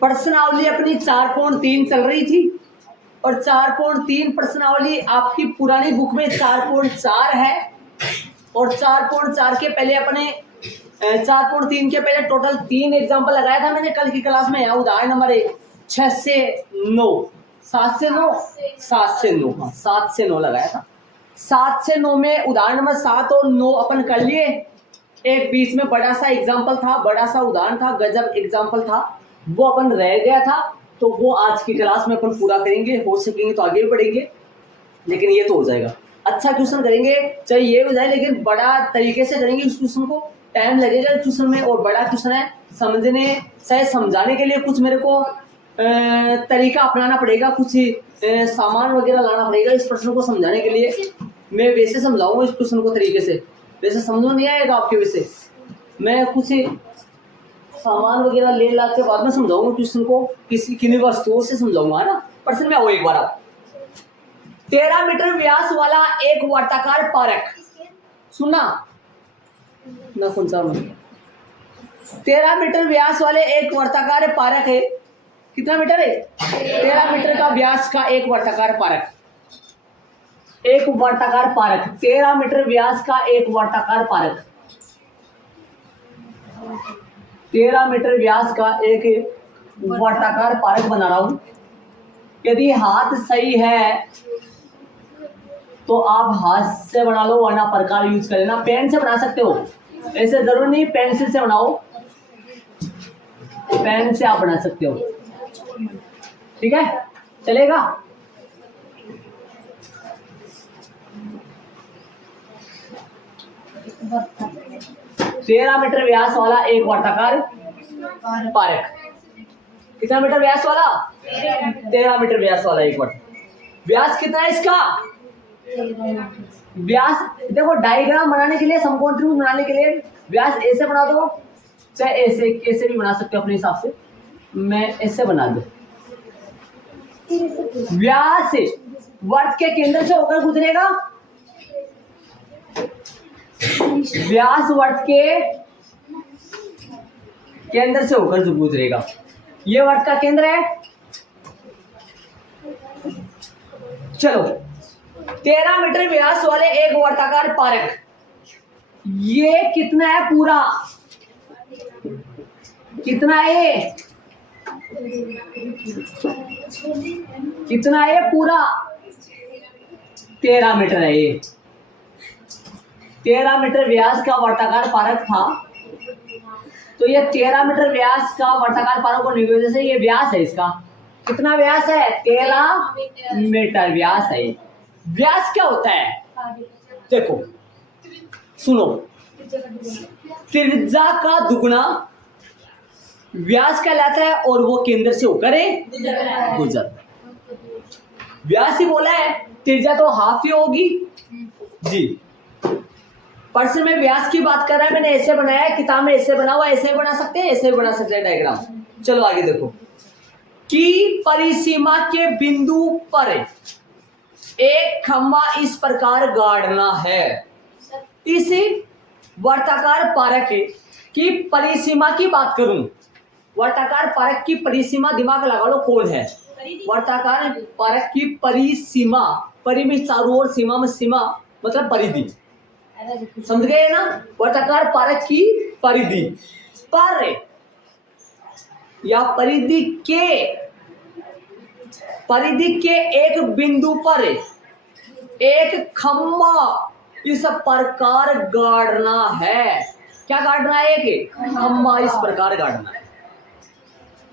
प्रश्नावली अपनी 4.3 चल रही थी और 4.3 प्रश्नावली आपकी पुरानी बुक में 4.4 है और 4.4 के पहले अपने 4.3 के पहले टोटल 3 एग्जाम्पल लगाया था मैंने कल की क्लास में। उदाहरण नंबर 1 6 से 9, 7 से 9, 7 से 9, हाँ 7 से 9 लगाया था। 7 से 9 में उदाहरण नंबर 7 और 9 अपन कर लिए। एक बीच में बड़ा सा एग्जाम्पल था, बड़ा सा उदाहरण था, गजब एग्जाम्पल था, वो अपन रह गया था, तो वो आज की क्लास में अपन पूरा करेंगे। हो सकेंगे तो आगे भी बढ़ेंगे, लेकिन ये तो हो जाएगा। अच्छा क्वेश्चन करेंगे, चाहे ये हो जाए, लेकिन बड़ा तरीके से करेंगे इस क्वेश्चन को। टाइम लगेगा क्वेश्चन में और बड़ा क्वेश्चन है, समझने चाहे समझाने के लिए कुछ मेरे को तरीका अपनाना पड़ेगा, कुछ सामान वगैरह लाना पड़ेगा इस प्रश्न को समझाने के लिए। मैं वैसे समझाऊंगा इस क्वेश्चन को तरीके से, वैसे समझ नहीं आएगा आपके। वैसे मैं कुछ सामान वगैरह ले ला के बाद में समझाऊंगा क्वेश्चन को, किन्हीं वस्तुओं से समझाऊंगा, है ना। प्रश्न में आओ एक बार आप। 13 मीटर व्यास वाला एक वर्ताकार पारक, सुना ना, कौन सा 13 मीटर व्यास वाले एक वर्ताकार पारक है। कितना मीटर है? 13 मीटर का व्यास का एक वर्ताकार पारक, एक वर्ताकार पारक, 13 मीटर व्यास का एक वर्ताकार पारक, 13 मीटर व्यास का एक वर्ताकार पारक बना रहा हूं। यदि हाथ सही है तो आप हाथ से बना लो, वरना प्रकार यूज कर लेना। पेन से बना सकते हो, ऐसे जरूर नहीं पेंसिल से बनाओ, पेन से आप बना सकते हो, ठीक है, चलेगा। तेरह मीटर व्यास वाला एक वर्ताकार पारक, कितना मीटर व्यास वाला? 13 मीटर व्यास वाला एक वर्त। व्यास कितना है इसका? व्यास देखो, डायग्राम बनाने के लिए, समकोण त्रिभुज बनाने के लिए व्यास ऐसे बना दो, चाहे ऐसे कैसे भी बना सकते हो अपने हिसाब से। मैं ऐसे बना दूं, व्यास वर्त के केंद्र से होकर गुजरेगा, व्यास वर्त के केंद्र से होकर गुजरेगा। ये वर्त का केंद्र है। चलो, 13 मीटर व्यास वाले एक वर्ताकार पारक, ये कितना है पूरा? कितना है? कितना है पूरा? 13 मीटर है ये। 13 मीटर व्यास का वर्ताकार पारक था, तो ये 13 मीटर व्यास का वर्ताकार पारक को निवेदन से ये व्यास है इसका। कितना व्यास है? 13 मीटर व्यास है। व्यास क्या होता है? देखो सुनो, त्रिज्या का दुगुना व्यास कहलाता है और वो केंद्र से होकर गुजर। व्यास ही बोला है, त्रिज्या तो हाफ ही होगी जी। प्रश्न में व्यास की बात कर रहा है, मैंने ऐसे बनाया है, किताब में ऐसे बना हुआ, ऐसे भी बना सकते हैं, ऐसे भी बना सकते हैं डायग्राम। चलो आगे देखो, कि परिसीमा के बिंदु पर एक खंभा इस प्रकार गाड़ना है। इस वर्ताकार पारक की परिसीमा की बात करूं, वर्ताकार पारक की परिसीमा दिमाग लगा लो कौन है? वर्ताकार पारक की परिसीमा, परि में चारों ओर, सीमा में सीमा मतलब परिधि, समझ गए ना। वर्ताकार पारक की परिधि पर या परिधि के एक बिंदु पर एक खंभा इस प्रकार गाड़ना है। क्या गाड़ना है? एक खंभा इस प्रकार गाड़ना है।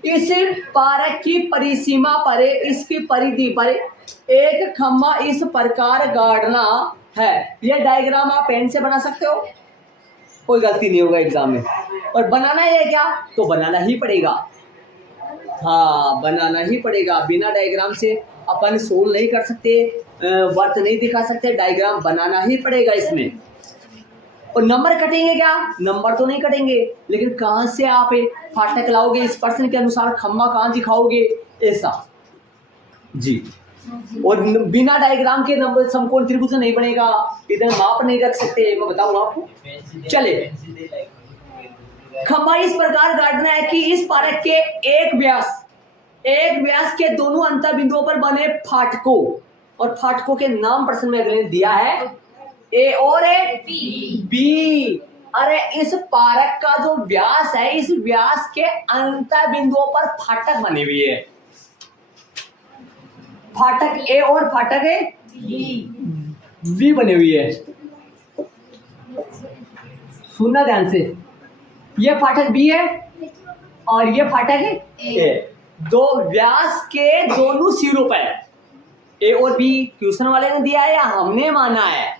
इस पारक की परिसीमा पर, इसकी परिधि पर एक खंभा इस प्रकार गाड़ना है। यह डायग्राम आप पेन से बना सकते हो, कोई गलती नहीं होगा एग्जाम में। और बनाना है क्या? तो बनाना ही पड़ेगा, हाँ बनाना ही पड़ेगा। बिना डायग्राम से अपन सोल्व नहीं कर सकते, वर्त नहीं दिखा सकते, डायग्राम बनाना ही पड़ेगा इसमें। और नंबर कटेंगे क्या? नंबर तो नहीं कटेंगे, लेकिन कहां से आप फाटक लाओगे इस प्रश्न के अनुसार, खंभा कहां दिखाओगे ऐसा जी। और बिना डायग्राम के नंबर समकोण त्रिभुज नहीं बनेगा, इधर माप नहीं रख सकते, मैं बताऊंगा आपको। चले खंभा इस प्रकार गाड़ना है कि इस फाटक के एक व्यास के दोनों अंतर बिंदुओं पर बने फाटकों, और फाटकों के नाम प्रश्न में अगले ने दिया है ए और बी। अरे इस फाटक का जो व्यास है, इस व्यास के अंतर बिंदुओं पर फाटक बने हुए है, फाटक ए और फाटक बी बने हुई है। सुनना ध्यान से, ये फाटक बी है और ये फाटक है ए। दो व्यास के दोनों सिरों पर ए और बी ट्यूशन वाले ने दिया है या हमने माना है?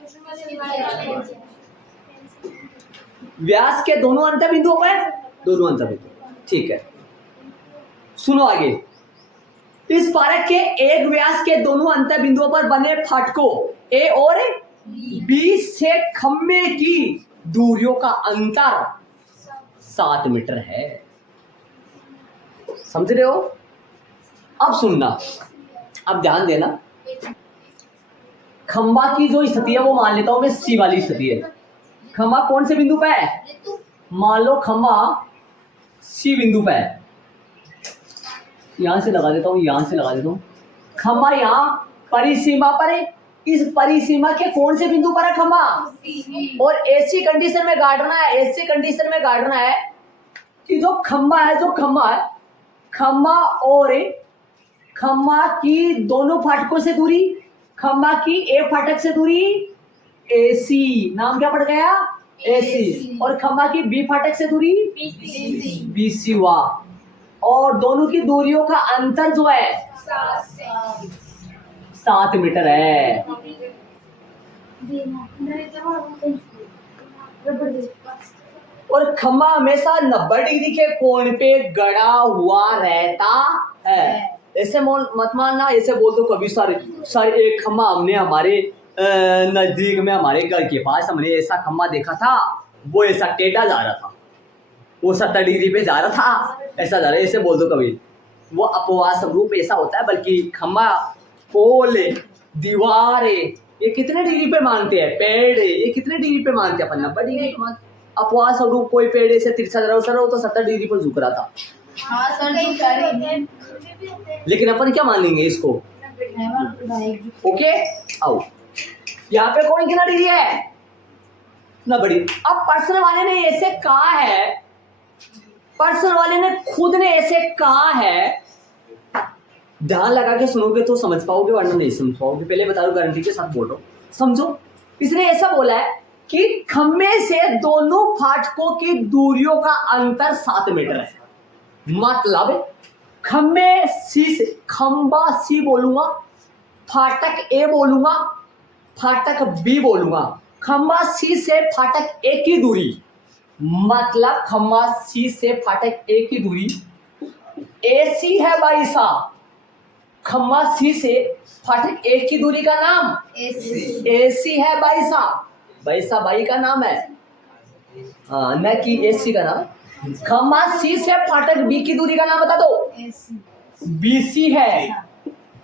व्यास के दोनों अंतर बिंदुओं पर, दोनों अंतर बिंदु, ठीक है। सुनो आगे, इस फाटक के एक व्यास के दोनों अंतर बिंदुओं पर बने फाटकों ए और बी से खंभे की दूरियों का अंतर 7 मीटर है। समझ रहे हो? अब सुनना, अब ध्यान देना। खंभा की जो स्थिति है वो मान लेता हूं मैं सी वाली स्थिति है। खंभा कौन से बिंदु पे है? मान लो खंभा सी बिंदु पे है। यहां से लगा देता हूं, यहां से लगा देता हूं। खंभा यहां परिसीमा पर है। इस परिसीमा के कौन से बिंदु पर है खंभा? और ऐसी कंडीशन में गाड़ना है, ऐसी कंडीशन में गाड़ना है कि जो खंभा है, खंभा और खंभा की दोनों फाटकों से दूरी, खंभा की ए फाटक से दूरी AC, नाम क्या पड़ गया? AC। और खंभा की बी फाटक से दूरी BC हुआ। और दोनों की दूरियों का अंतर जो है 7 मीटर है। और खंभा हमेशा 90 डिग्री के कोण पे गड़ा हुआ रहता है। ऐसे मत मानना, ऐसे बोल दो कभी सर एक खंभा हमने हमारे नजदीक में हमारे घर के पास हमने ऐसा खंभा देखा था, वो ऐसा टेढ़ा जा रहा था, वो 70 डिग्री पे जा रहा था, ऐसा जा रहा है। ऐसे बोल दो कभी, वो अपवाद स्वरूप ऐसा होता है। बल्कि खंभा, पोल, दीवार ये कितने डिग्री पे मानते हैं? पेड़ ये कितने डिग्री पे मानते हैं? अपन 90 डिग्री पे मानते। अपवाद स्वरूप कोई पेड़ से तिरछा जा रहा हो तो 70 डिग्री पर झुक रहा था। हाँ सर, लेकिन अपन क्या मानेंगे इसको? ओके, आओ यहाँ पे कौन कितना डिग्री है? 90 डिग्री। अब पर्सन वाले ने ऐसे कहा है, पर्सन वाले ने खुद ने ऐसे कहा है, ध्यान लगा के सुनोगे तो समझ पाओगे, वरना नहीं समझ पाओगे। पहले बता दो, गारंटी के साथ बोल रहा हूँ, समझो। इसने ऐसा बोला है कि खंभे से दोनों फाटकों की दूरियों का अंतर 7 मीटर है। मतलब खंभे सी से, खंभा सी बोलूंगा, फाटक ए बोलूंगा, फाटक बी बोलूंगा। खंभा सी से फाटक ए की दूरी, मतलब खंभा सी से फाटक ए की दूरी AC है भाई साहब। खंभा सी से फाटक ए की दूरी का नाम AC है भाई साहब। भाई साहब भाई का नाम है, न कि AC का नाम। खंभा सी से फाटक बी की दूरी का नाम बता दो। BC है।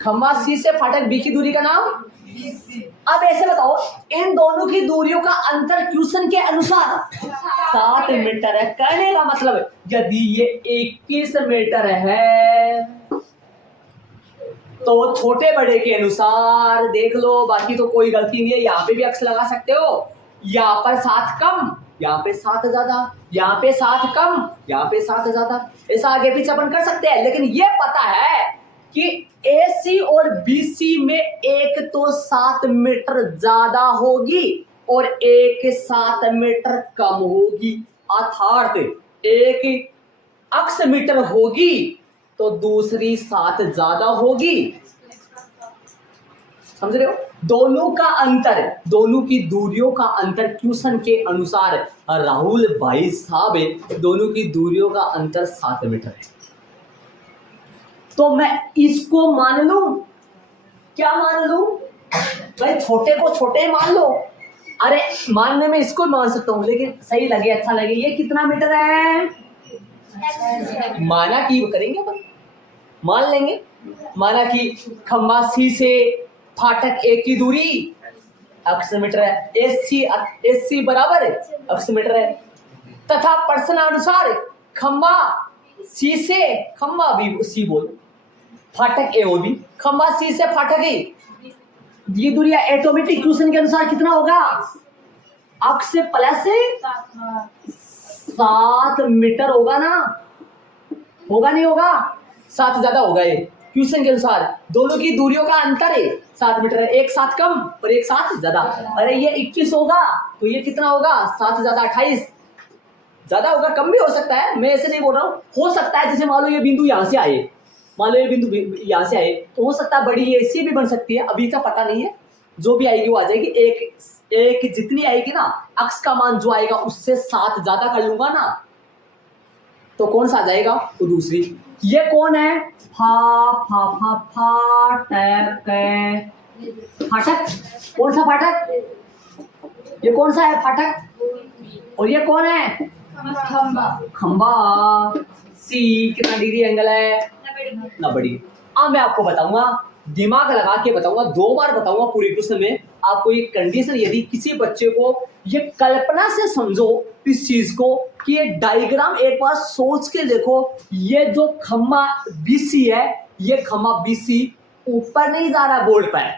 खंभा सी से फाटक बी की दूरी का नाम BC। अब ऐसे बताओ, इन दोनों की दूरियों का अंतर क्वेश्चन के अनुसार 7 मीटर है। कहने का मतलब यदि ये 21 मीटर है तो छोटे बड़े के अनुसार देख लो, बाकी तो कोई गलती नहीं है। यहाँ पे भी अक्स लगा सकते हो, यहाँ पर 7 कम, यहाँ पे 7 ज्यादा, यहाँ पे 7 कम, यहाँ पे 7 ज्यादा, ऐसा आगे पीछे अपन कर सकते हैं। लेकिन ये पता है कि AC और BC में एक तो 7 मीटर ज्यादा होगी और एक 7 मीटर कम होगी। अर्थात एक अक्स मीटर होगी तो दूसरी 7 ज्यादा होगी। समझ रहे हो? दोनों का अंतर, दोनों की दूरियों का अंतर क्वेश्चन के अनुसार राहुल भाई साहब, दोनों की दूरियों का अंतर 7 मीटर है। तो मैं इसको मान लूं, क्या मान लूं भाई? छोटे को छोटे मान लो। अरे मानने में इसको मान सकता हूं, लेकिन सही लगे, अच्छा लगे, ये कितना मीटर है माना कि करेंगे अपन, मान लेंगे। माना कि खंभा सी से फाटक ए की दूरी अक्ष मीटर है, AC बराबर अक्ष मीटर है। तथा प्रश्नानुसार खम्बा सी से, खम्बा बी सी बोल, फाटक ए ओ बी, खम्बा सी से फाटक ए, ये दूरी ऑटोमेटिक क्वेश्चन के अनुसार कितना होगा? अक्ष से प्लस 7 मीटर होगा ना, होगा नहीं होगा? 7 ज्यादा होगा ये क्वेश्चन के अनुसार। दोनों की दूरियों का अंतर है 7 मीटर है, एक 7 कम और एक 7 ज्यादा। अरे ये 21 होगा तो ये कितना होगा? 7 ज्यादा 28, ज्यादा होगा, कम भी हो सकता है, मैं ऐसे नहीं बोल रहा हूँ। हो सकता है जैसे मान लो ये बिंदु यहाँ से आए, मान लो ये बिंदु यहाँ से आए तो हो सकता है बड़ी ये सी भी बन सकती है, अभी का पता नहीं है। जो भी आएगी वो आ जाएगी। एक जितनी आएगी ना, अक्ष का मान जो आएगा उससे 7 ज्यादा कर लूंगा ना, तो कौन सा आ जाएगा? वो दूसरी। ये कौन है? फाटक। फाटक कौन सा फाटक? ये कौन सा है फाटक? और ये कौन है? खंबा। सी कितना डिग्री एंगल है? 90 डिग्री। अब मैं आपको बताऊंगा, दिमाग लगा के बताऊंगा, 2 बार बताऊंगा पूरी क्वेश्चन में आपको। ये कंडीशन यदि किसी बच्चे को ये कल्पना से समझो इस चीज को कि ये डायग्राम एक बार सोच के देखो, ये जो खम्मा बीसी है, ये खम्मा बीसी ऊपर नहीं जा रहा बोर्ड पर,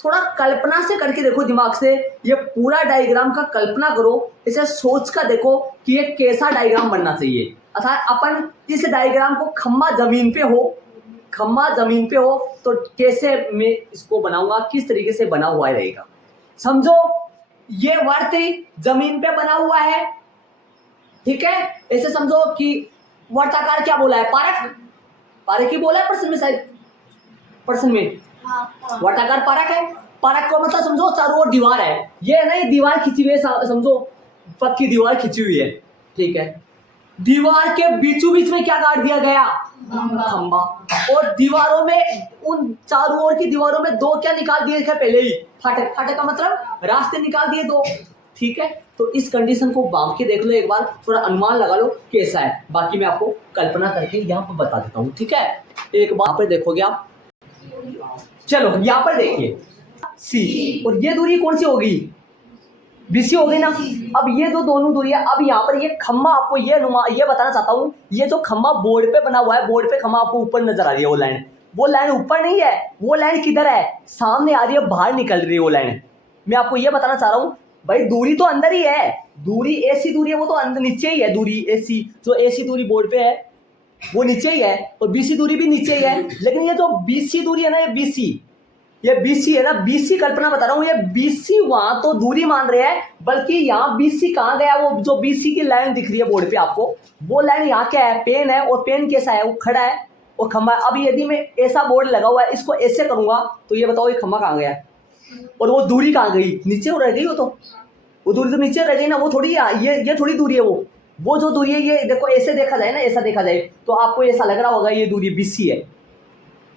थोड़ा कल्पना से करके देखो दिमाग से। ये पूरा डायग्राम का कल्पना करो, इसे सोच कर देखो कि ये कैसा डायग्राम बनना चाहिए। अर्थात अपन इस डायग्राम को खम्मा जमीन पे हो, खम्मा जमीन पे हो तो कैसे मैं इसको बनाऊंगा, किस तरीके से बना हुआ रहेगा। समझो ये वर्त जमीन पे बना हुआ है, ठीक है। ऐसे समझो कि वर्ताकार क्या बोला है? पारक, पारक ही बोला है प्रश्न में, शायद प्रश्न में वर्ताकार पारक है। पारक को मतलब समझो चारों ओर दीवार है, ये नहीं दीवार खिंची हुई है, समझो पक्की दीवार खिंची हुई है, ठीक है। दीवार के बीचों बीच में क्या गाड़ दिया गया? खंबा। और दीवारों में, उन चारों ओर की दीवारों में 2 क्या निकाल दिए थे पहले ही? फाटक। फाटक का मतलब रास्ते निकाल दिए 2, ठीक है। तो इस कंडीशन को बांध के देख लो एक बार, थोड़ा अनुमान लगा लो कैसा है, बाकी मैं आपको कल्पना करके यहाँ पर बता देता हूँ, ठीक है। एक बार पर देखोगे आप, चलो यहाँ पर देखिए सी, और ये दूरी कौन सी होगी? बीसी हो गई ना। अब ये जो दोनों दूरी है, अब यहाँ पर ये खम्मा, आपको ये बताना चाहता हूँ, ये जो खम्मा बोर्ड पे बना हुआ है, बोर्ड पे खम्मा आपको ऊपर नजर आ रही है, वो लाइन ऊपर नहीं है, वो लाइन किधर है? सामने आ रही है, बाहर निकल रही है वो लाइन। मैं आपको ये बताना चाह रहा हूँ भाई, दूरी तो अंदर ही है, दूरी ऐसी दूरी है वो तो अंदर नीचे ही है, दूरी ऐसी जो ऐसी दूरी बोर्ड पे है वो नीचे ही है, और बीसी दूरी भी नीचे ही है। लेकिन ये जो बीसी दूरी है ना, ये बीसी है ना, बीसी कल्पना बता रहा हूँ, ये बीसी वहां तो दूरी मान रहे हैं, बल्कि यहाँ बीसी कहाँ गया? वो जो बीसी की लाइन दिख रही है बोर्ड पे आपको, वो लाइन यहाँ क्या है? पेन है, और पेन कैसा है? वो खड़ा है और खंबा। अब यदि मैं ऐसा बोर्ड लगा हुआ है, इसको ऐसे करूंगा तो ये बताओ ये खंबा कहाँ गया और वो दूरी कहाँ गई? नीचे रह गई। वो दूरी तो नीचे रह गई ना, वो थोड़ी ये थोड़ी दूरी है। वो जो दूरी है, ये देखो ऐसे देखा जाए ना, ऐसा देखा जाए तो आपको ऐसा लग रहा होगा ये दूरी बीसी है।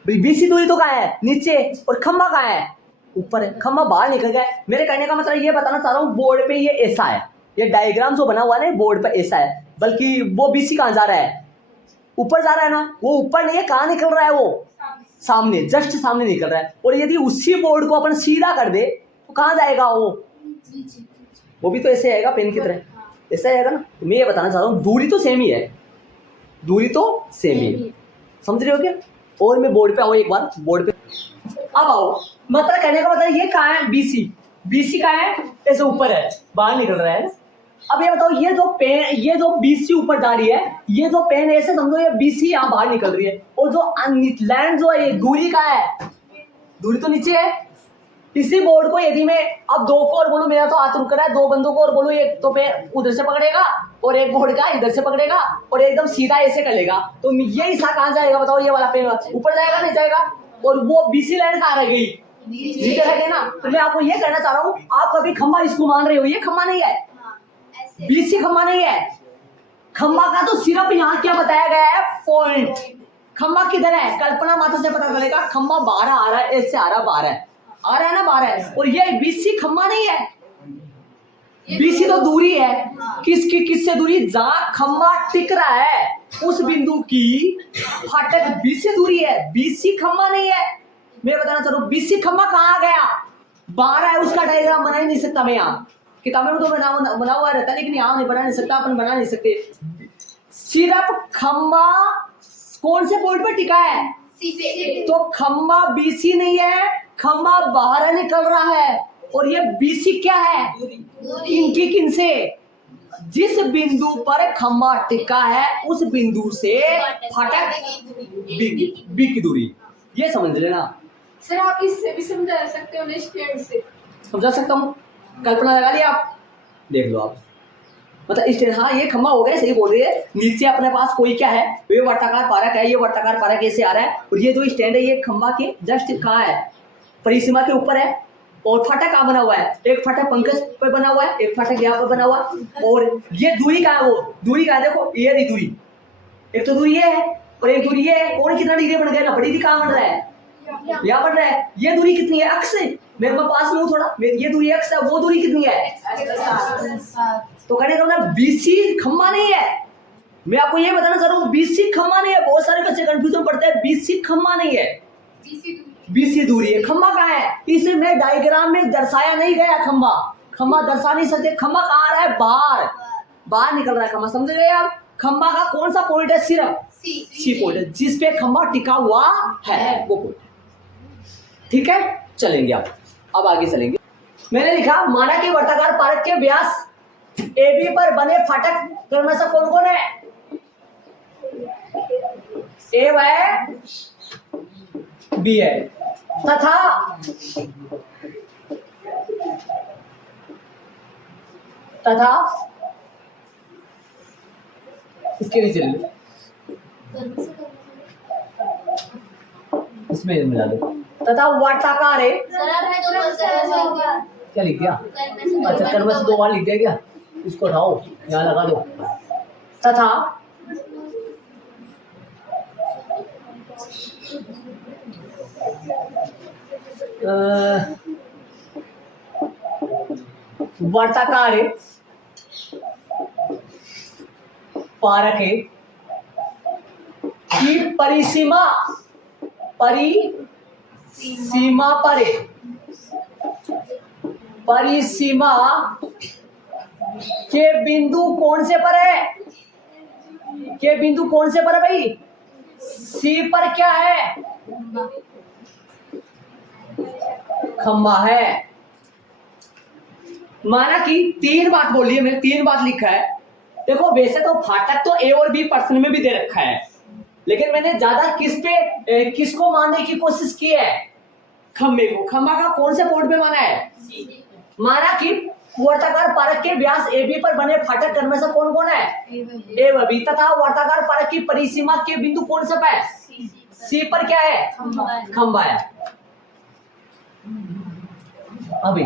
बीसी दूरी तो कहाँ है? नीचे। और खंबा कहाँ है? ऊपर है। खंबा बाहर निकल गया है। मेरे कहने का मतलब ये बताना चाह रहा हूँ, बोर्ड पे ये ऐसा है, ये डायग्राम जो बना हुआ है ना बोर्ड पे ऐसा है, बल्कि वो बीसी कहाँ जा रहा है? ऊपर जा रहा है ना। वो ऊपर नहीं है, कहाँ निकल रहा है? वो सामने, जस्ट सामने निकल रहा है। और यदि उसी बोर्ड को अपन सीधा कर दे तो कहाँ जाएगा? वो भी तो ऐसे आएगा, पेन की तरह ऐसा आएगा ना। तो मैं ये बताना चाह रहा हूँ, दूरी तो सेम ही है, दूरी तो सेम ही है, समझ रहे हो क्या? और मैं बोर्ड पे आओ एक बार, बोर्ड पे अब आओ। मतलब कहने का मतलब ये कहाँ है? बीसी कहाँ है? ऐसे ऊपर है, बाहर निकल रहा है। अब ये बताओ, ये जो बीसी ऊपर जा रही है, ये जो पेन ऐसे समझो ये बीसी यहाँ बाहर निकल रही है, और जो लैंड जो है, दूरी कहाँ है? दूरी तो नीचे है। इसी बोर्ड को यदि मैं अब 2 को और बोलूं, मेरा तो हाथ रुक रहा है, 2 बंदों को और बोलूं, एक तो पेन उधर से पकड़ेगा और एक बोर्ड का इधर से पकड़ेगा और एकदम सीधा ऐसे कर लेगा, तो ये हिस्सा कहाँ जाएगा बताओ? ये वाला पेन ऊपर जाएगा, नहीं जाएगा? और वो बीसी लाइन कहाँ रह गई? नीचे रह गई ना। तो मैं आपको ये कहना चाह रहा हूँ, आप कभी खंबा इसको मान रहे हो, ये खंबा नहीं है, बीसी खंबा नहीं है। खंबा का तो सिर्फ यहाँ क्या बताया गया है? पॉइंट। खंबा किधर है? कल्पना मात्र से पता चलेगा। खंबा बाहर आ रहा है, ऐसे आ रहा है, बाहर है, आ रहा है ना, बाहर है। और ये बीसी खंबा नहीं है, बीसी तो दूरी है। किससे दूरी? जहां खंबा टिक रहा है उस बिंदु की फाटक बीसी दूरी है, बीसी खंबा नहीं है। मैं बताना चाह रहा हूँ, बीसी खंबा कहाँ आ गया? बाहर है, उसका डायग्राम बना ही नहीं सकता मैं यहाँ। किताबों में तो बना हुआ रहता है, लेकिन यहाँ नहीं बना नहीं सकता, अपन बना नहीं सकते। सिर्फ खम्बा कौन से पॉइंट पे टिका है? तो खम्बा बीसी नहीं है, खम्बा बाहर निकल रहा है। और ये बीसी क्या है? इनकी किनसे? जिस बिंदु पर खम्बा टिका है उस बिंदु से फाटक बी की दूरी, ये समझ लेना। सर आप इससे भी समझा सकते हो, स्टैंड से समझा सकता हूँ, कल्पना लगा लिया आप, देख लो आप। मतलब इस तरह, हाँ ये खम्बा हो गया, सही बोल रही है। नीचे अपने पास कोई क्या है? ये वर्ताकार पारक है, ये वर्ताकार पारक ऐसे आ रहा है, और ये जो स्टैंड है ये खम्बा के जस्ट कहाँ है? परिसीमा के ऊपर है। और फाटक कहाँ बना हुआ है? एक फाटक पंकज पे बना हुआ है, एक फाटक यहाँ पर बना हुआ है। और ये दूरी कहाँ है? वो दूरी कहाँ है? देखो ये रही दूरी, एक तो दूरी ये है और एक दूरी ये है। और कितना डिग्री बन गया ना? बड़ी कहाँ बन रहा है? यहाँ बन रहा है। ये दूरी कितनी है? अक्स से मेरे पास में हूँ थोड़ा, ये दूरी अक्स है, वो दूरी कितनी है? तो कहने का मतलब बीसी खम्बा नहीं है। मैं आपको ये बताना चाह रहा हूँ, बीसी खम्बा नहीं है। बहुत सारे बच्चे कंफ्यूजन पड़ते हैं, बीसी खम्बा नहीं है, बीसी दूरी है। खम्बा कहाँ है? इसे मैं डायग्राम में दर्शाया नहीं गया। खम्बा खम्बा दर्शा नहीं सकते। खम्बा कहाँ आ रहा है? बाहर, बाहर निकल रहा है खम्बा, समझ गए आप? खम्बा का कौन सा पॉइंट है? सिर्फ सी पॉइंट है, जिसपे खम्बा टिका हुआ है वो पॉइंट। ठीक है, चलेंगे आप, अब आगे चलेंगे। मैंने लिखा, माना कि वर्ताकार पारक के व्यास AB पर बने फाटक क्रम से कौन कौन है? ए है, बी है, तथा इसके नीचे इसमें मिला दो। तथा वर्ताकार है, क्या लिख दिया? अच्छा, कर्म से 2 बार लिख दिया क्या? इसको हटाओ, यहाँ लगा दो। तथा वर्ताकार है, पारक है की परिसीमा पर है, परिसीमा के बिंदु कौन से पर है? के बिंदु कौन से पर है भाई? सी पर क्या है? खम्बा है। माना कि 3 बात बोली है, मैंने 3 बात लिखा है। देखो वैसे तो फाटक तो ए और बी प्रश्न में भी दे रखा है, लेकिन मैंने ज्यादा किसको मानने की कोशिश की है? खम्बे को। खम्बा का कौन से पॉइंट में माना है? माना कि वर्ताकार पारक के व्यास AB पर बने फाटक क्रम से कौन कौन है? ए व बी। तथा वर्ताकार पारक की परिसीमा के बिंदु कौन सा है? सी पर क्या है? खम्बा है। अभी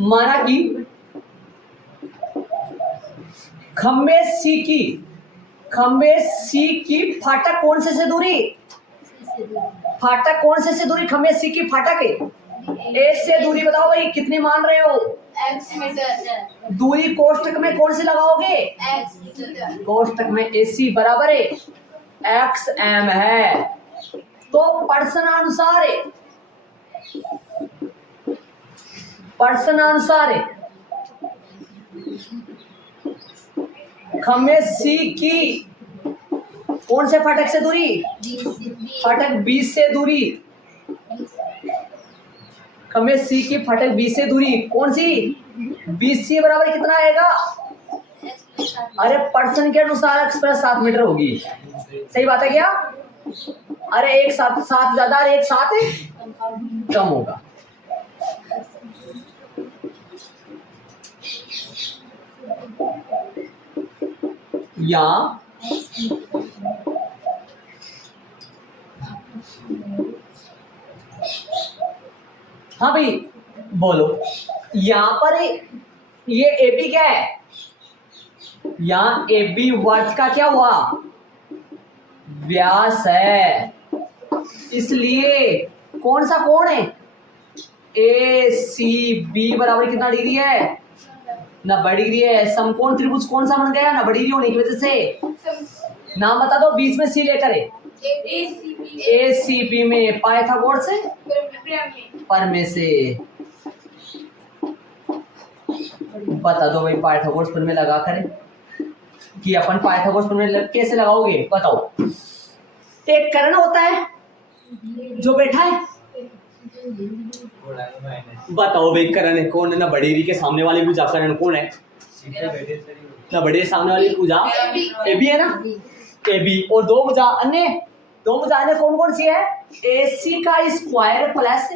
माना कि खम्बे सी की फाटक कौन से दूरी? फाटक कौन से दूरी? खम्बे सी की फाटक है ए से दूरी। बताओ भाई कितनी मान रहे हो? x metre. दूरी कोष्टक में कौन सी लगाओगे? x metre. कोष्टक में AC बराबर है XM है। तो प्रश्नानुसार खम्बे सी की कौन से फाटक से दूरी? फाटक B से दूरी। खम्बे सी की फाटक B से दूरी कौन सी? BC बराबर कितना आएगा? अरे प्रश्न के अनुसार एक्सप्रेस 7 मीटर होगी। सही बात है क्या? अरे एक 7 ज्यादा, एक 7 कम होगा। या हाँ भाई बोलो, यहां पर ये AB क्या है? यहाँ AB वर्त का क्या हुआ? व्यास है। इसलिए कौन सा कोण है? ACB बराबर कितना डिग्री है? 90 डिग्री है। समकोण त्रिभुज कौन सा बन गया? 90 डिग्री होने की वजह से। नाम बता दो बीच में C लेकर है। ACB में पाइथागोरस से पर में से बता दो भाई पाइथागोरस प्रमेय लगा कर कि अपन पाइथागोरस प्रमेय कैसे लगाओगे बताओ। एक कर्ण होता है जो बैठा है, बताओ भाई कर्ण कौन है ना, बड़ेरी के सामने वाली भुजा कर्ण कौन है ना, बड़े सामने वाली भुजा ए बी है ना, ए बी। और दो भुजा अन्य कौन कौन सी है, ए सी का स्क्वायर प्लस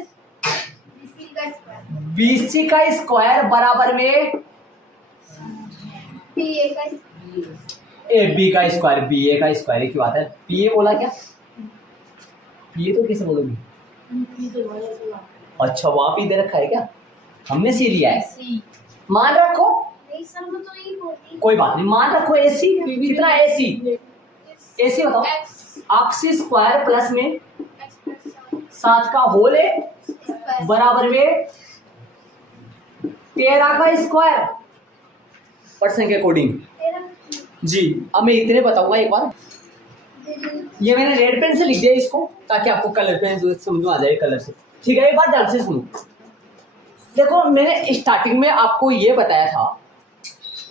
बी सी का स्क्वायर बराबर में ए बी का स्क्वायर, बी ए का स्क्वायर की बात है। पी ए बोला क्या, पी ए तो कैसे बोलोगी, अच्छा वहां पी दे रखा है क्या, हमने सी लिया है, मान रखो कोई बात नहीं, मान रखो ए सी कितना, ए सी बताओ, एक्स स्क्वायर प्लस में 7 का होल है बराबर में 13 का स्क्वायर परसेंट के अकॉर्डिंग जी। अब मैं इतने बताऊंगा एक बार, ये मैंने रेड पेन से लिख दिया इसको ताकि आपको कलर पेन समझ में आ जाए कलर से, ठीक है। एक बार ध्यान से सुनो, देखो मैंने स्टार्टिंग में आपको ये बताया था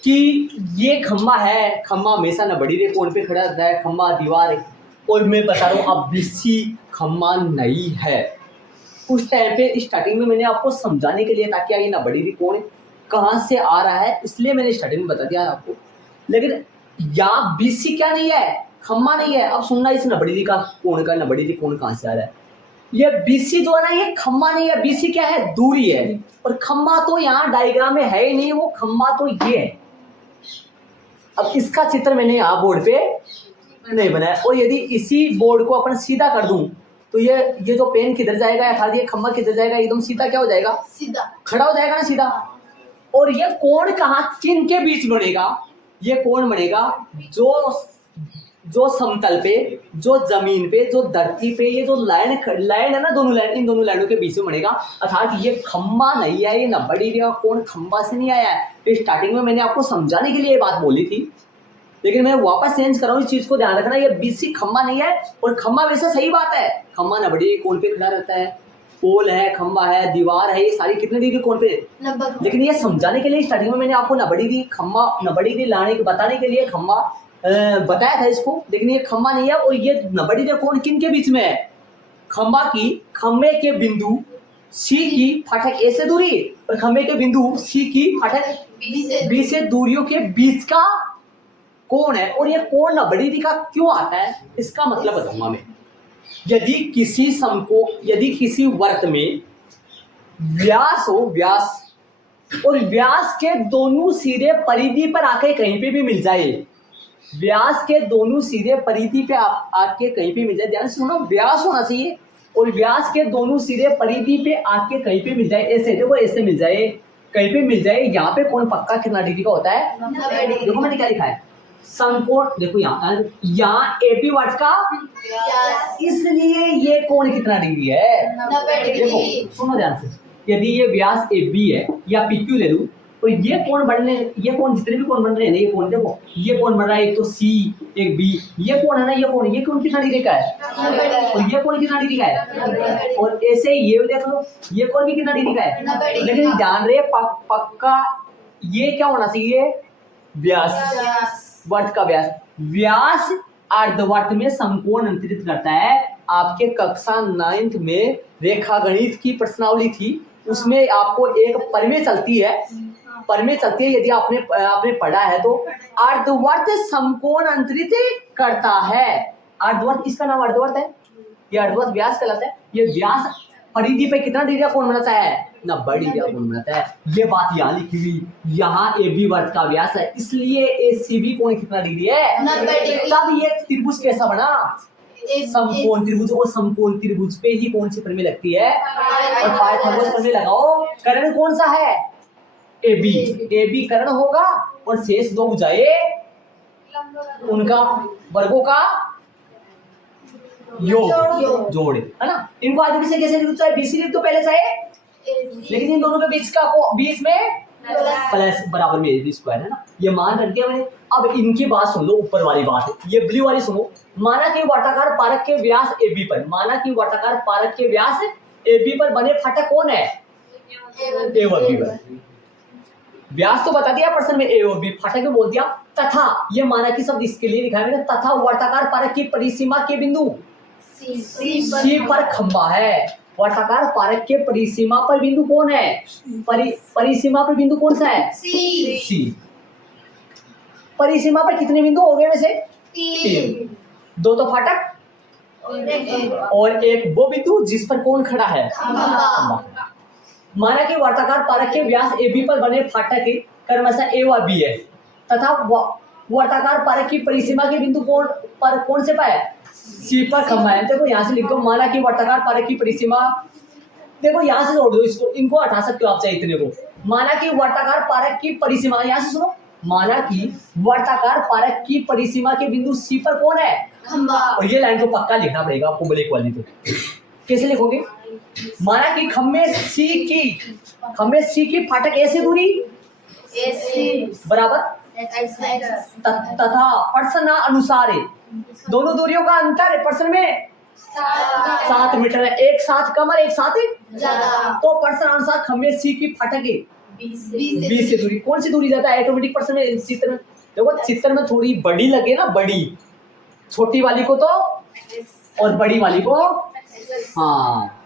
कि ये खम्बा है, खम्बा हमेशा न बड़ी रे कोण पे खड़ा रहता है, खम्बा दीवार है, और मैं बता रहा हूँ अब बीसी खम्बा नहीं है। उस टाइम पे स्टार्टिंग में मैंने आपको समझाने के लिए ताकि ये ना बड़ी रे कोण कहाँ से आ रहा है, इसलिए मैंने स्टार्टिंग में बता दिया आपको। लेकिन यहाँ बीसी क्या नहीं है, खम्बा नहीं है। अब सुनना इस नबड़ी का कोण का, नबड़ी कोण कहाँ से आ रहा है, ये बीसी जो है ना ये खम्बा नहीं है, बीसी क्या है, दूरी है, और खम्बा तो यहाँ डायग्राम में है ही नहीं, वो खम्बा तो ये है। अब इसका चित्र मैंने यहाँ बोर्ड पे नहीं बनाया, और यदि इसी बोर्ड को अपन सीधा कर दूं तो ये जो पेन किधर जाएगा अर्थात ये खम्बा किधर जाएगा, एकदम सीधा क्या हो जाएगा, सीधा खड़ा हो जाएगा ना सीधा। और ये कोण कहाँ किन के बीच बनेगा, ये कोण बनेगा जो समतल पे, जो जमीन पे, जो धरती पे, ये जो लाइन है ना, दोनों लाइन, इन दोनों लाइनों के बीच में बनेगा। अर्थात ये खम्बा नहीं है, ये नब्बड़ी का कोण खम्बा से नहीं आया है। तो स्टार्टिंग में मैंने आपको समझाने के लिए ये बात बोली थी, लेकिन मैं वापस चेंज कर रहा हूँ, इस चीज को ध्यान रखना, ये बीसी खम्बा नहीं है। और खम्बा वैसे सही बात है, खम्बा नब्बड़ी कोण पे खड़ा रहता है, पोल है, खम्बा है, दीवार है, ये सारी कितने डिग्री कोण पे, लेकिन ये समझाने के लिए स्टार्टिंग में मैंने आपको नब्बड़ी खम्बा, नब्बड़ी लाने के बताने के लिए खम्बा बताया था इसको, लेकिन ये खम्बा नहीं है। और ये नब्बड़ी कोण किन के बीच में है, खम्बा की, खम्बे के बिंदु सी की फाटक ए से दूरी, और खम्बे के बिंदु सी की फाटक बी से दूरियों के बीच का कोण है। और ये कोण नब्बड़ी का क्यों आता है, इसका मतलब बताऊंगा मैं। यदि किसी वर्त में व्यास हो, व्यास और व्यास के दोनों सिरे परिधि पर आके कहीं पे भी मिल जाए, व्यास के दोनों सिरे परिधि पे आके कहीं पे मिल जाए, ध्यान से सुनो, व्यास होना चाहिए, और व्यास के दोनों सिरे परिधि पे आके कहीं पे मिल जाए, ऐसे देखो, ऐसे मिल जाए, कहीं पे मिल जाए, यहाँ पे कोण पक्का कितना डिग्री का होता है, देखो मैंने क्या लिखा है, समकोण, देखो यहाँ एपी वर्त का, इसलिए ये कोण कितना डिग्री है, देखो सुनो ध्यान से, यदि ये व्यास ए बी है या पी क्यू ले लूं, तो ये कोण जितने भी कोण बन रहे हैं ना, ये कोण देखो, ये कोण बन रहा है, एक तो सी, एक बी, ये कोण है ना, ये कोण कितना डिग्री का है, और ये कोण कितना डिग्री का है, और ऐसे ये देख लो, ये कोण भी कितना डिग्री का है। लेकिन ध्यान रहे पक्का ये क्या होना चाहिए, व्यास, वर्त का व्यास अर्धवर्त में समकोण अंतरित करता है। आपके कक्षा 9th में रेखा गणित की प्रश्नावली थी, उसमें आपको एक परमेय चलती है, यदि आपने पढ़ा है तो, अर्धवर्त समकोण अंतरित करता है। अर्धवर्त, इसका नाम अर्धवर्त है, ये अर्धवर्त व्यास कहलाता है। ये व्यास परिधि पे कितना डिग्री का कोण बनाता है, 90 डिग्री का कोण बनाता है। ये बात यहाँ लिखी हुई, यहाँ ए बी वर्त का व्यास है, इसलिए ए सी बी कोण कितना डिग्री है, 90 डिग्री। तब ये त्रिभुज कैसा बना, समकोण त्रिभुज, और समकोण त्रिभुज पे ही कौन सी प्रमेय लगती है, और पाइथागोरस प्रमेय लगाओ। कर्ण कौन सा है, ए बी कर्ण होगा, और शेष दो भुजाएं उनका वर्गों का योग जोड़ है ना। इनको आगे पीछे कैसे लिख, चाहे बीसी लिख तो पहले चाहे, लेकिन इन दोनों के बीच का बीच में प्लस बराबर में ए स्क्वायर है ना, ये मान रख दिया मैंने। अब इनकी बात सुन लो, ऊपर वाली बात, ये ब्लू वाली सुनो। माना कि वर्ताकार पारक के व्यास ए बी पर, माना कि वर्ताकार पारक के व्यास AB पर बने फाटक कौन है? A और B पर। व्यास तो बता दिया प्रश्न में, A और B, फाटक में बोल दिया तथा, ये माना कि शब्द इसके लिए लिखा है मैंने, तथा वर्ताकार पारक की परिसीमा के बिंदु C पर खंबा है। वर्ताकार पारक के परिसीमा पर बिंदु कौन है? परिसीमा पर बिंदु कौन सा है? C। परिसीमा पर कितने बिंदु हो गए वैसे? 3। 2 तो फाटक और एक वो बिंदु जिस पर कौन खड़ा है? खंबा। माना कि वर्ताकार पारक के व्यास AB पर बने फाटक क्रमशः A व B है तथा वर्ताकार पारक की परिसीमा के बिंदु कौन से पाए? C पर खंबा है। देखो यहाँ से लिख दो, माना कि वर्ताकार पारक की परिसीमा, देखो यहाँ से जोड़ दो इसको, इनको हटा सकते हो आप चाहे इतने को। माना कि वर्ताकार पारक की परिसीमा, यहाँ से सुनो, माना कि वर्ताकार पारक की परिसीमा के बिंदु C पर कौन है? खंबा। और ये लाइन तो पक्का लिखना पड़ेगा आपको, ब्लैक वाली। तो कैसे लिखोगे? माना कि खंबे C की फाटक A से दूरी बराबर तथा प्रश्न अनुसार है, दोनों दूरियों का अंतर है प्रश्न में 7 मीटर है, एक साथ कम और एक साथ ज्यादा। तो प्रश्न अनुसार खंबे C की फाटक B से दूरी, कौन सी दूरी ज्यादा है? ऑटोमेटिक प्रश्न में चित्र में देखो, चित्र में थोड़ी बड़ी लगे ना, बड़ी, छोटी वाली को तो और बड़ी वाली को, हाँ।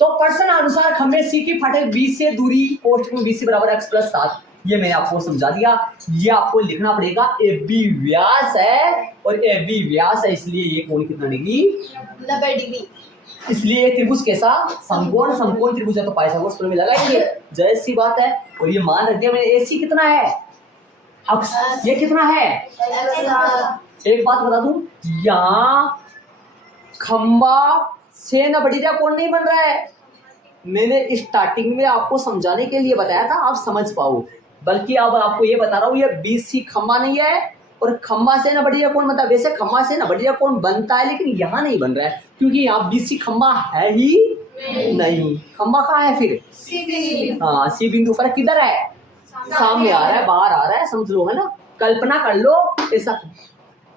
तो प्रश्न अनुसार खंबे C की फाटक B से दूरी कोष्ठक में BC बराबर x + 7, ये मैंने आपको समझा दिया। ये आपको लिखना पड़ेगा, AB व्यास है और AB व्यास है, इसलिए ये कोण कितना डिग्री? 90 डिग्री। इसलिए ये त्रिभुज कैसा? समकोण त्रिभुज है, तो पाइथागोरस प्रमेय लगाएंगे, जय सी बात है। और ये मान रख दिया मैंने, AC कितना है? अक्ष, ये कितना है? एक बात बता दूं, यहाँ खंबा से न बढ़िया कोण नहीं बन रहा है। मैंने स्टार्टिंग में आपको समझाने के लिए बताया था, आप समझ पाओ, बल्कि अब आपको ये बता रहा हूँ, ये BC खंबा नहीं है और खंबा से न बढ़िया कोण बनता है। वैसे खंबा से न बढ़िया कोण बनता है, लेकिन यहाँ नहीं बन रहा है क्योंकि यहाँ BC खंबा है ही नहीं। खंबा कहाँ है फिर? हाँ, C बिंदु पर किधर है? सामने आ रहा है, बाहर आ रहा है, समझ लो, है ना। कल्पना कर लो ऐसा।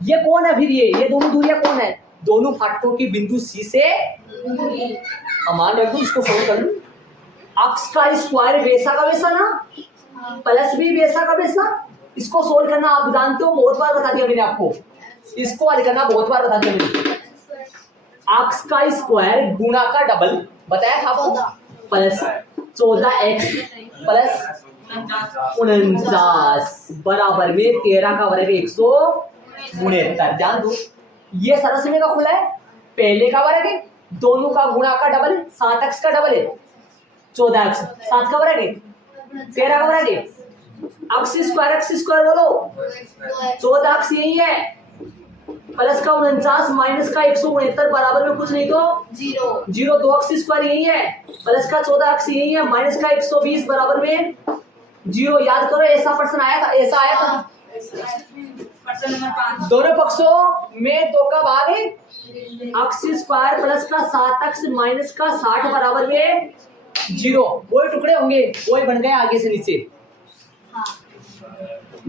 ये कौन है फिर? ये दोनों दूरियां कौन है? दोनों फाटकों की बिंदु C से मान रख दो, इसको सोल्व कर लो। अक्ष का स्क्वायर वैसा का वैसा ना, प्लस भी वैसा का वैसा। इसको सोल्व करना आप जानते हो, बहुत बार बता दिया मैंने आपको, इसको हल करना बहुत बार बता दिया मैंने। अक्ष का स्क्वायर गुणा का डबल बताया था आपको, प्लस 14x प्लस 49 बराबर में 13 का वर्ग 169। ध्यान दो, ये सरसमे का खुला है, पहले का वर्ग है, दोनों का गुणा का डबल, 7x का डबल है 14x, 7 का वर्ग है 13 का वर्ग है। अक्ष स्क्वायर बोलो, 14x यही है, प्लस का 49 माइनस का 169 बराबर में कुछ नहीं तो 0। 2 अक्ष स्क्वायर यही है, प्लस का 14x यही है, माइनस का 120 बराबर में 0। याद करो, ऐसा प्रश्न आया था, ऐसा आया था। प्रश्न नंबर 5, दोनों पक्षों में 2 का भाग है, अक्ष स्क्वायर प्लस का 7x माइनस का 60 बराबर में 0। वही टुकड़े होंगे, वही बन गए आगे से नीचे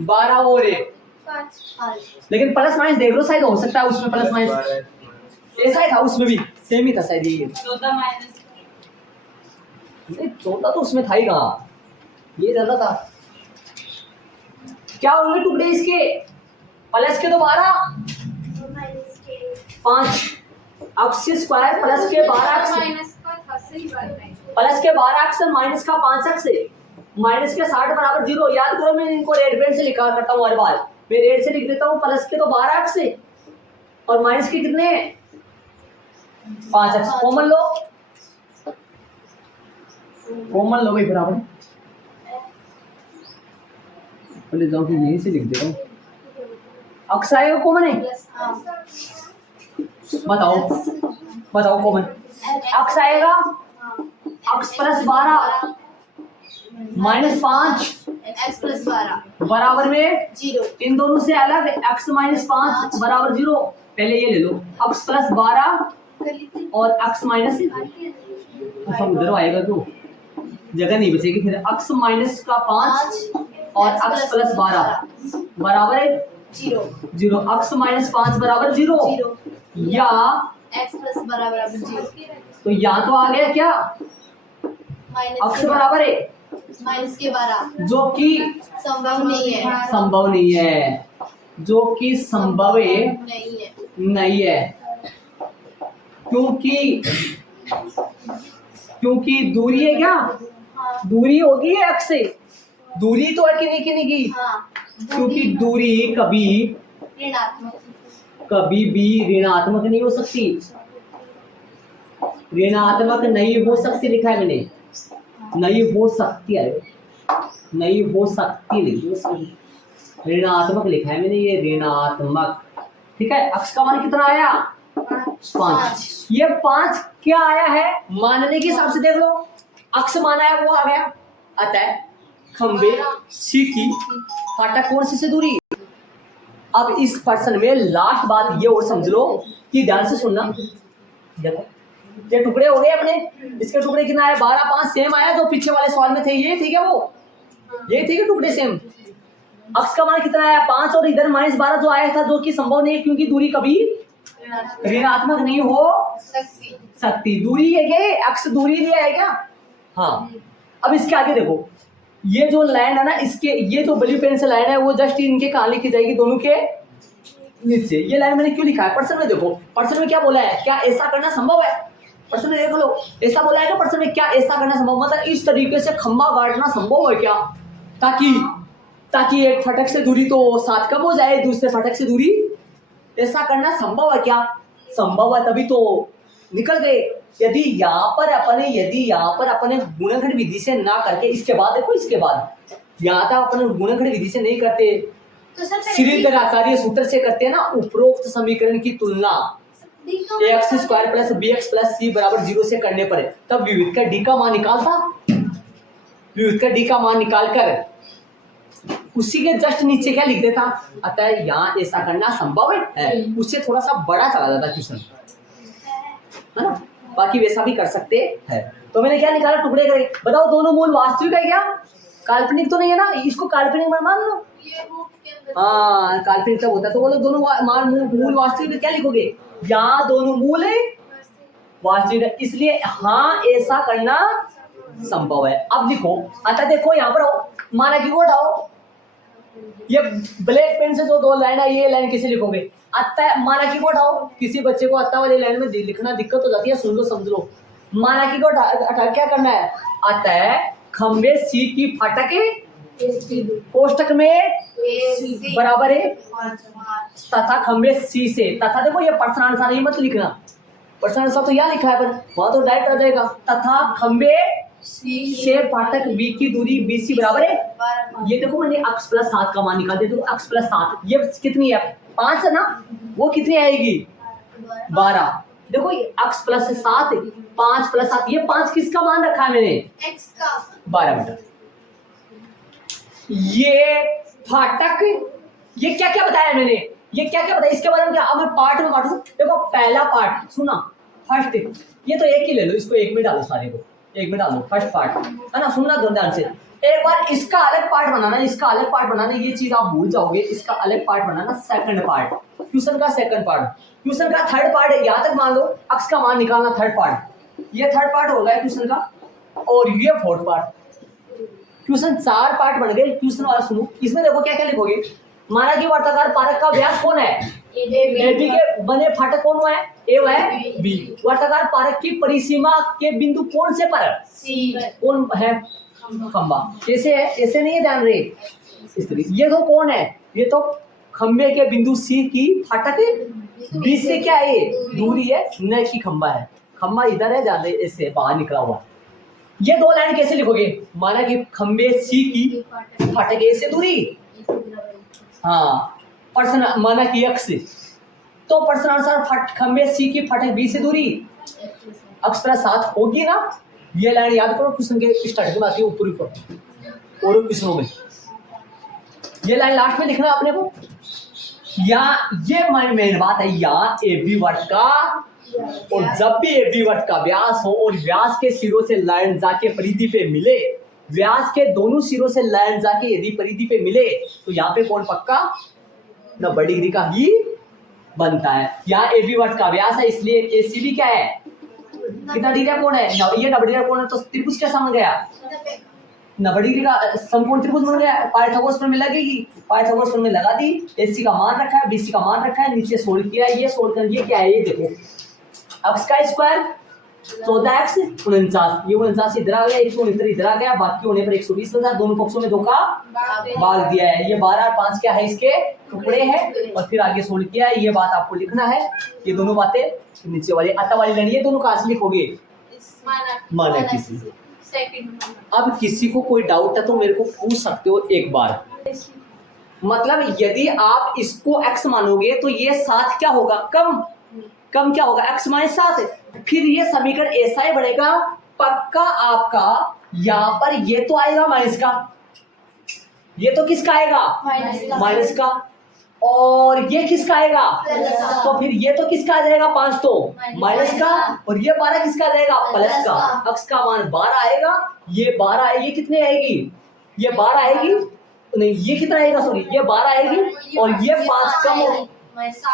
12 और 1। लेकिन प्लस माइनस देख लो, शायद हो सकता है उसमें प्लस माइनस, ऐसा ही था उसमें भी, सेम ही था शायद। ये 14 माइनस नहीं, 14 तो उसमें था ही कहाँ, ये ज्यादा था। क्या होंगे टुकड़े इसके? प्लस के तो 12, 5 अक्ष स्क्वायर प्लस के 12x प्लस के 12x माइनस का 5x माइनस के 60 बराबर 0। याद करो, मैं इनको रेड पेन से लिखा करता हूँ हर बार, मैं रेड से लिख देता हूँ। प्लस के तो 12x और माइनस के कितने? 5x। कॉमन लो भाई, बराबर पहले जाओ कि यहीं से लिख देता हूँ। अक्ष आएगा कॉमन है, बताओ कॉमन अक्ष आएगा, अक्ष प्लस 12 माइनस 5 x प्लस 12 बराबर में 0। इन दोनों से अलग x माइनस 5 बराबर 0। पहले ये ले लो, x प्लस 12 और x माइनस, अच्छा उधर आएगा तो जगह नहीं बचेगी फिर। x माइनस का 5 और x प्लस 12 बराबर है 0। x माइनस 5 बराबर 0 या x प्लस 12 बराबर 0। तो यहाँ तो आ गया क्या, अक्ष बराबर है माइनस के 12 जो कि संभव नहीं है, संभव नहीं है, जो कि संभव नहीं है, नहीं है, क्योंकि दूरी है क्या, दूरी होगी है अक्ष से, दूरी तो है कि नहीं की, हाँ, क्योंकि दूरी कभी ऋणात्मक, कभी भी ऋणात्मक नहीं हो सकती, ऋणात्मक नहीं हो सकती लिखा है मैंने, नहीं हो सकती है, नहीं हो सकती, नहीं हो सकती, ऋणात्मक लिखा है मैंने, ये ऋणात्मक, ठीक है। अक्ष का मान कितना आया, 5, ये 5 क्या आया है मानने के हिसाब से देख लो, अक्ष माना है वो आ गया, अतः खंबे सी की फाटक कौन सी से दूरी। अब इस पर्सन में लास्ट बात ये और समझ लो कि ध्यान से सुनना, देखो ये टुकड़े हो गए अपने, इसके टुकड़े कितना है 12, 5 सेम आया जो पीछे वाले सवाल में थे, ये ठीक है, वो ये ठीक है टुकड़े सेम। अक्ष का मान कितना आया 5 और इधर -12 जो आया था, जो कि संभव नहीं है क्योंकि दूरी कभी ऋणात्मक नहीं हो सकती, दूरी है क्या, अक्ष दूरी लिया है क्या, हाँ। अब इसके आगे देखो, ये जो लाइन है ना, इसके ये जो ब्लू पेन से लाइन है वो जस्ट इनके कहाँ लिखी जाएगी, दोनों के नीचे। ये लाइन मैंने क्यों लिखा है, पर्सन में देखो, पर्सन में क्या बोला है, क्या ऐसा करना संभव है, पर्सन में देख लो ऐसा बोला है क्या, पर्सन में क्या ऐसा करना संभव, मतलब इस तरीके से खंबा गाड़ना संभव है क्या, ताकि एक फटक से दूरी तो 7 कम हो जाए, दूसरे फटक से दूरी, ऐसा करना संभव है क्या, संभव है, तभी तो निकल गए। यदि यहाँ पर अपने गुणनखंड विधि से ना करके, इसके बाद देखो, इसके बाद यहाँ तक अपने गुणनखंड विधि से नहीं करते, तो श्रीधर आचार्य सूत्र से करते हैं ना, उपरोक्त समीकरण की तुलना ax² + bx + c = 0 से करने पर, तब विविध का डी का मान निकालता, विविध का डी का मान निकालकर उसी के जस्ट नीचे क्या लिख देता, अतः यहाँ ऐसा करना संभव है, उससे थोड़ा सा बड़ा चला जाता क्वेश्चन, है ना, बाकी वैसा भी कर सकते हैं। तो मैंने क्या निकाला, टुकड़े करे, बताओ दोनों मूल वास्तविक है क्या, काल्पनिक तो नहीं है ना, इसको काल्पनिक मान लो, हाँ काल्पनिक तब होता है, तो बोलो दोनों मूल वास्तविक, क्या लिखोगे, यहाँ दोनों मूल है वास्तविक है, इसलिए हाँ ऐसा करना संभव है। अब लिखो, अतः देखो यहाँ पर आओ, माना कि को हटाओ, ये ब्लैक पेन से जो 2 लाइन है, ये लाइन कैसे लिखोगे, अतः माना कि को हटाओ, किसी बच्चे को अतः वाली लाइन में लिखना दिक्कत हो जाती है, सुन लो समझ लो, माना कि को हटा क्या करना है, अतः खंबे सी की फाटक कोष्टक में बराबर है तथा खंबे सी से, तथा देखो ये प्रश्नानुसार ही मत लिखना, प्रश्नानुसार तो यहाँ लिखा है, पर वहां तो डायरेक्ट आ जाएगा, तथा खंबे से फाटक बी की दूरी BC बराबर है, ये देखो मैंने अक्ष + 7 का मान निकाल दिया, तो अक्ष + 7 ये कितनी है, 5 है ना, वो कितनी आएगी 12, देखो ये अक्ष + 7 5 + 7, ये 5 किसका मान रखा है मैंने, x का 12 मीटर। ये फाटक, ये क्या क्या बताया मैंने, ये क्या क्या बताया, इसके बारे में क्या, अब मैं पार्ट में बांटू, देखो पहला पार्ट सुना, फर्स्ट, ये तो एक ही ले लो, इसको एक में डालो, सारे को एक में डालो, फर्स्ट पार्ट है ना, सुनना ध्यान से, एक बार इसका अलग पार्ट बनाना, इसका अलग पार्ट बनाना, ये चीज आप भूल जाओगे, इसका अलग पार्ट बनाना, सेकंड पार्ट, क्वेश्चन का सेकंड पार्ट, क्वेश्चन का थर्ड पार्ट है, यहाँ तक मान लो, अक्ष का मान निकालना थर्ड पार्ट, ये थर्ड पार्ट हो गया क्वेश्चन का, और ये फोर्थ पार्ट, क्वेश्चन 4 पार्ट बन गए। क्वेश्चन वाला सुनो, इसमें देखो क्या क्या लिखोगे, माना कि वर्ताकार पारक का व्यास कौन है, AB के बने फाटक कौन हुआ है, A हुआ है B, वर्ताकार पारक की परिसीमा के बिंदु कौन से पर, कौन है, खंबा, कैसे है, ऐसे नहीं है, ध्यान रहे इस तरीके, ये तो कौन है, ये तो खंबे के बिंदु C की फाटक B से क्या है, दूरी है, न कि खंबा है, खंबा इधर है, ज्यादा ऐसे बाहर निकला हुआ, ये 2 लाइन कैसे लिखोगे, माना कि खंबे C की फाटक A से दूरी, हाँ पर्सन माना कि अक्ष, तो प्रश्नानुसार खंबे C की फाटक B से दूरी अक्ष + 7 होगी ना, ये लाइन याद करो, क्वेश्चन के स्टार्टिंग में आती है, ऊपर ऊपर और क्वेश्चनों में ये लाइन लास्ट में लिखना अपने को, या ये मेन बात है, यहाँ AB वर्त का, और जब भी AB वर्त का व्यास हो और व्यास के सिरों से लाइन जाके परिधि पे मिले, व्यास के दोनों सिरों से लाइन जाके यदि परिधि पे मिले, तो यहाँ पे कौन पक्का, 90 डिग्री का ही बनता है। यहाँ AB वर्त का व्यास है, इसलिए ACB क्या है, कितना डिग्री कोण है? ये 90 डिग्री कोण है, तो त्रिभुज कैसा बन गया? 90 डिग्री का समकोण त्रिभुज बन गया। पाइथागोरस प्रमेय लगेगी, पाइथागोरस प्रमेय लगा दी, एसी का मान रखा है, बीसी का मान रखा है, नीचे सोल्व किया, ये सोल्व कर, ये क्या है? ये देखो x का स्क्वायर 14x 49, ये 49 इधर आ गया, 169 इधर आ गया, बाकी होने पर 120 बचा, दोनों पक्षों में 2 का भाग दिया है। ये 12 और 5 क्या है? इसके टुकड़े हैं। और फिर आगे सोल्व किया है, ये बात आपको लिखना है। ये दोनों बातें नीचे वाली अतः वाली लेनी है, दोनों कहाँ से लिखोगे? माना किसी। सेकंड अब किसी को कोई डाउट है तो मेरे को पूछ सकते हो एक बार। मतलब यदि आप इसको x मानोगे तो ये 7 क्या होगा? कम क्या होगा? x minus 7। फिर ये समीकरण ऐसा ही बढ़ेगा, पक्का आपका यहाँ पर ये तो आएगा माइनस का, ये तो किसका आएगा? माइनस का। और ये किसका आएगा? तो फिर ये तो किसका आ जाएगा? 5 तो माइनस का, और ये 12 किसका आ जाएगा? प्लस का। x का मान 12 आएगा, ये 12 ये कितने आएगी? ये 12 आएगी, नहीं ये कितना आएगा? सॉरी, ये 12 आएगी, और ये 5 कम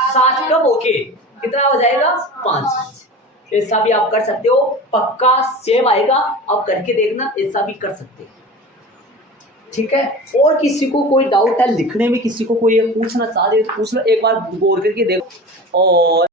7 कम होके कितना हो जाएगा? 5। ऐसा भी आप कर सकते हो, पक्का सेम आएगा, आप करके देखना, ऐसा भी कर सकते हो। ठीक है। और किसी को कोई डाउट है लिखने में, किसी को कोई पूछना चाह रहे तो पूछ लो, एक बार गौर करके देखो। और